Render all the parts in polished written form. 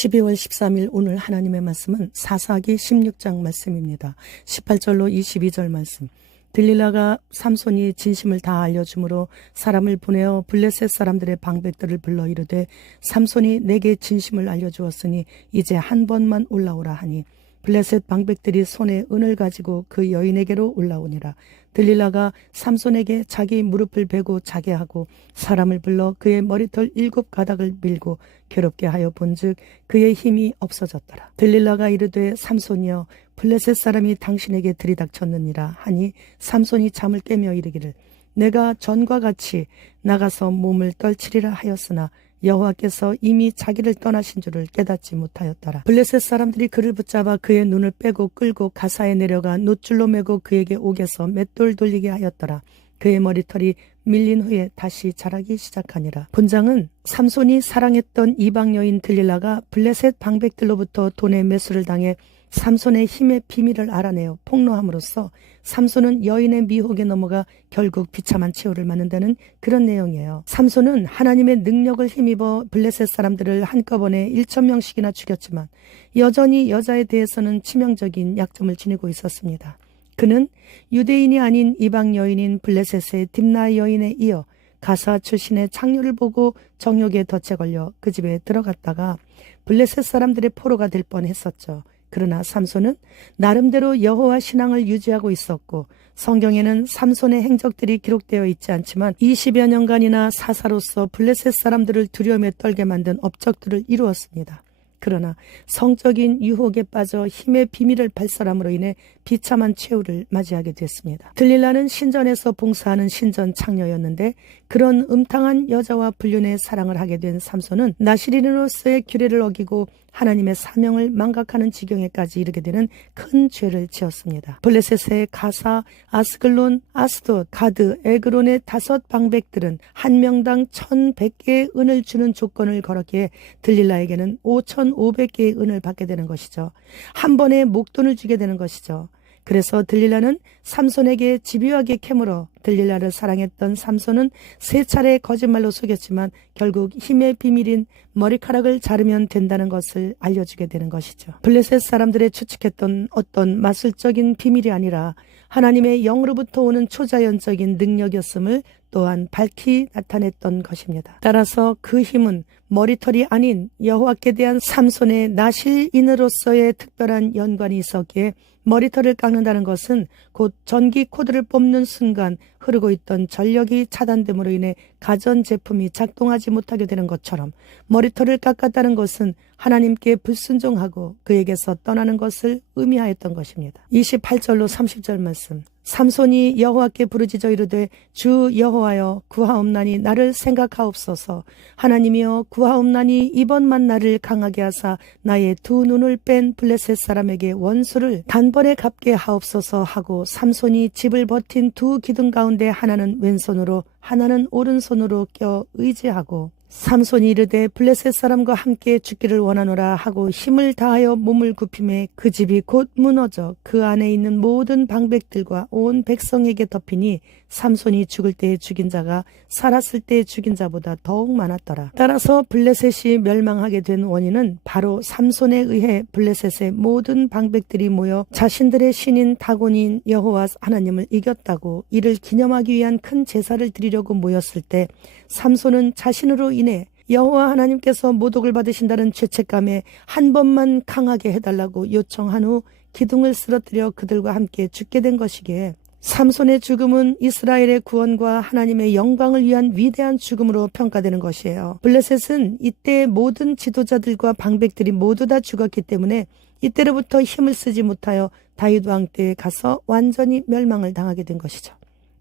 12월 13일 오늘 하나님의 말씀은 사사기 16장 말씀입니다. 18절로 22절 말씀. 들릴라가 삼손이 진심을 다 알려주므로 사람을 보내어 블레셋 사람들의 방백들을 불러 이르되 삼손이 내게 진심을 알려주었으니 이제 한 번만 올라오라 하니 블레셋 방백들이 손에 은을 가지고 그 여인에게로 올라오니라. 들릴라가 삼손에게 자기 무릎을 베고 자게 하고 사람을 불러 그의 머리털 7가닥을 밀고 괴롭게 하여 본즉 그의 힘이 없어졌더라. 들릴라가 이르되 삼손이여 블레셋 사람이 당신에게 들이닥쳤느니라 하니 삼손이 잠을 깨며 이르기를 내가 전과 같이 나가서 몸을 떨치리라 하였으나 여호와께서 이미 자기를 떠나신 줄을 깨닫지 못하였더라. 블레셋 사람들이 그를 붙잡아 그의 눈을 빼고 끌고 가사에 내려가 놋줄로 매고 그에게 옥에서 맷돌 돌리게 하였더라. 그의 머리털이 밀린 후에 다시 자라기 시작하니라. 본장은 삼손이 사랑했던 이방 여인 들릴라가 블레셋 방백들로부터 돈의 매수를 당해 삼손의 힘의 비밀을 알아내어 폭로함으로써 삼손은 여인의 미혹에 넘어가 결국 비참한 최후를 맞는다는 그런 내용이에요. 삼손은 하나님의 능력을 힘입어 블레셋 사람들을 한꺼번에 1,000명씩이나 죽였지만 여전히 여자에 대해서는 치명적인 약점을 지니고 있었습니다. 그는 유대인이 아닌 이방 여인인 블레셋의 딥나 여인에 이어 가사 출신의 창녀를 보고 정욕에 덫에 걸려 그 집에 들어갔다가 블레셋 사람들의 포로가 될 뻔했었죠. 그러나 삼손은 나름대로 여호와 신앙을 유지하고 있었고 성경에는 삼손의 행적들이 기록되어 있지 않지만 20여 년간이나 사사로서 블레셋 사람들을 두려움에 떨게 만든 업적들을 이루었습니다. 그러나 성적인 유혹에 빠져 힘의 비밀을 발설함으로 인해 비참한 최후를 맞이하게 됐습니다. 들릴라는 신전에서 봉사하는 신전 창녀였는데 그런 음탕한 여자와 불륜의 사랑을 하게 된 삼손은 나시린으로서의 규례를 어기고 하나님의 사명을 망각하는 지경에까지 이르게 되는 큰 죄를 지었습니다. 블레셋의 가사, 아스글론, 아스돗, 가드, 에그론의 5 방백들은 한 명당 1,100개의 은을 주는 조건을 걸었기에 들릴라에게는 5,500개의 은을 받게 되는 것이죠. 한 번에 목돈을 주게 되는 것이죠. 그래서 들릴라는 삼손에게 집요하게 캐물어 들릴라를 사랑했던 삼손은 3차례 거짓말로 속였지만 결국 힘의 비밀인 머리카락을 자르면 된다는 것을 알려주게 되는 것이죠. 블레셋 사람들의 추측했던 어떤 마술적인 비밀이 아니라 하나님의 영으로부터 오는 초자연적인 능력이었음을 또한 밝히 나타냈던 것입니다. 따라서 그 힘은 머리털이 아닌 여호와께 대한 삼손의 나실인으로서의 특별한 연관이 있었기에 머리털을 깎는다는 것은 곧 전기 코드를 뽑는 순간 흐르고 있던 전력이 차단됨으로 인해 가전제품이 작동하지 못하게 되는 것처럼 머리털을 깎았다는 것은 하나님께 불순종하고 그에게서 떠나는 것을 의미하였던 것입니다. 28절로 30절 말씀. 삼손이 여호와께 부르짖어 이르되 주 여호와여 구하옵나니 나를 생각하옵소서. 하나님이여 구하옵나니 이번만 나를 강하게 하사 나의 2 눈을 뺀 블레셋 사람에게 원수를 단번에 갚게 하옵소서 하고 삼손이 집을 버틴 2 기둥 가운데 하나는 왼손으로 하나는 오른손으로 껴 의지하고 삼손이 이르되 블레셋 사람과 함께 죽기를 원하노라 하고 힘을 다하여 몸을 굽히매 그 집이 곧 무너져 그 안에 있는 모든 방백들과 온 백성에게 덮이니 삼손이 죽을 때에 죽인 자가 살았을 때에 죽인 자보다 더욱 많았더라. 따라서 블레셋이 멸망하게 된 원인은 바로 삼손에 의해 블레셋의 모든 방백들이 모여 자신들의 신인 다곤인 여호와 하나님을 이겼다고 이를 기념하기 위한 큰 제사를 드리려고 모였을 때 삼손은 자신으로 인해 여호와 하나님께서 모독을 받으신다는 죄책감에 한 번만 강하게 해달라고 요청한 후 기둥을 쓰러뜨려 그들과 함께 죽게 된 것이기에 삼손의 죽음은 이스라엘의 구원과 하나님의 영광을 위한 위대한 죽음으로 평가되는 것이에요. 블레셋은 이때 모든 지도자들과 방백들이 모두 다 죽었기 때문에 이때로부터 힘을 쓰지 못하여 다윗 왕 때에 가서 완전히 멸망을 당하게 된 것이죠.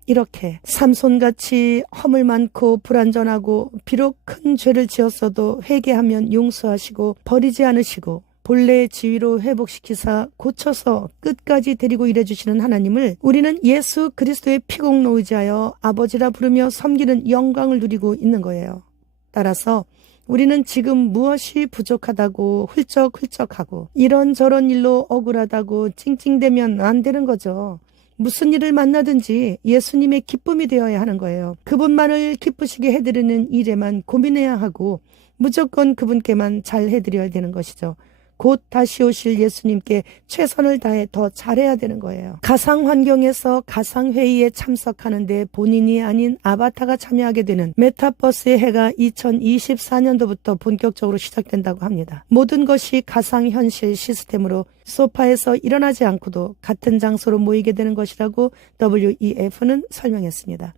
이렇게 삼손같이 허물 많고 불완전하고 비록 큰 죄를 지었어도 회개하면 용서하시고 버리지 않으시고 본래의 지위로 회복시키사 고쳐서 끝까지 데리고 일해주시는 하나님을 우리는 예수 그리스도의 피공로 의지하여 아버지라 부르며 섬기는 영광을 누리고 있는 거예요. 따라서 우리는 지금 무엇이 부족하다고 훌쩍훌쩍하고 이런저런 일로 억울하다고 찡찡대면 안 되는 거죠. 무슨 일을 만나든지 예수님의 기쁨이 되어야 하는 거예요. 그분만을 기쁘시게 해드리는 일에만 고민해야 하고 무조건 그분께만 잘 해드려야 되는 것이죠. 곧 다시 오실 예수님께 최선을 다해 더 잘해야 되는 거예요. 가상 환경에서 가상 회의에 참석하는데 본인이 아닌 아바타가 참여하게 되는 메타버스의 해가 2024년도부터 본격적으로 시작된다고 합니다. 모든 것이 가상현실 시스템으로 소파에서 일어나지 않고도 같은 장소로 모이게 되는 것이라고 WEF는 설명했습니다.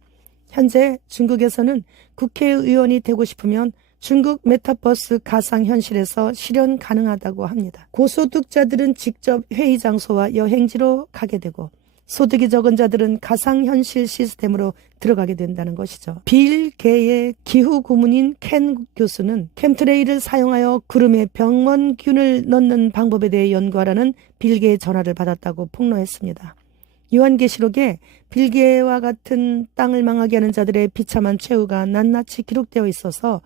현재 중국에서는 국회의원이 되고 싶으면 중국 메타버스 가상현실에서 실현 가능하다고 합니다. 고소득자들은 직접 회의 장소와 여행지로 가게 되고 소득이 적은 자들은 가상현실 시스템으로 들어가게 된다는 것이죠. 빌 게의 기후 고문인 켄 교수는 캠트레이를 사용하여 구름에 병원균을 넣는 방법에 대해 연구하라는 빌 게의 전화를 받았다고 폭로했습니다. 요한계시록에 빌 게와 같은 땅을 망하게 하는 자들의 비참한 최후가 낱낱이 기록되어 있어서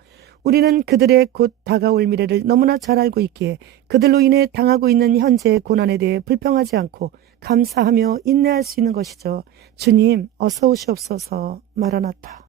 우리는 그들의 곧 다가올 미래를 너무나 잘 알고 있기에 그들로 인해 당하고 있는 현재의 고난에 대해 불평하지 않고 감사하며 인내할 수 있는 것이죠. 주님, 어서 오시옵소서. 마라나타.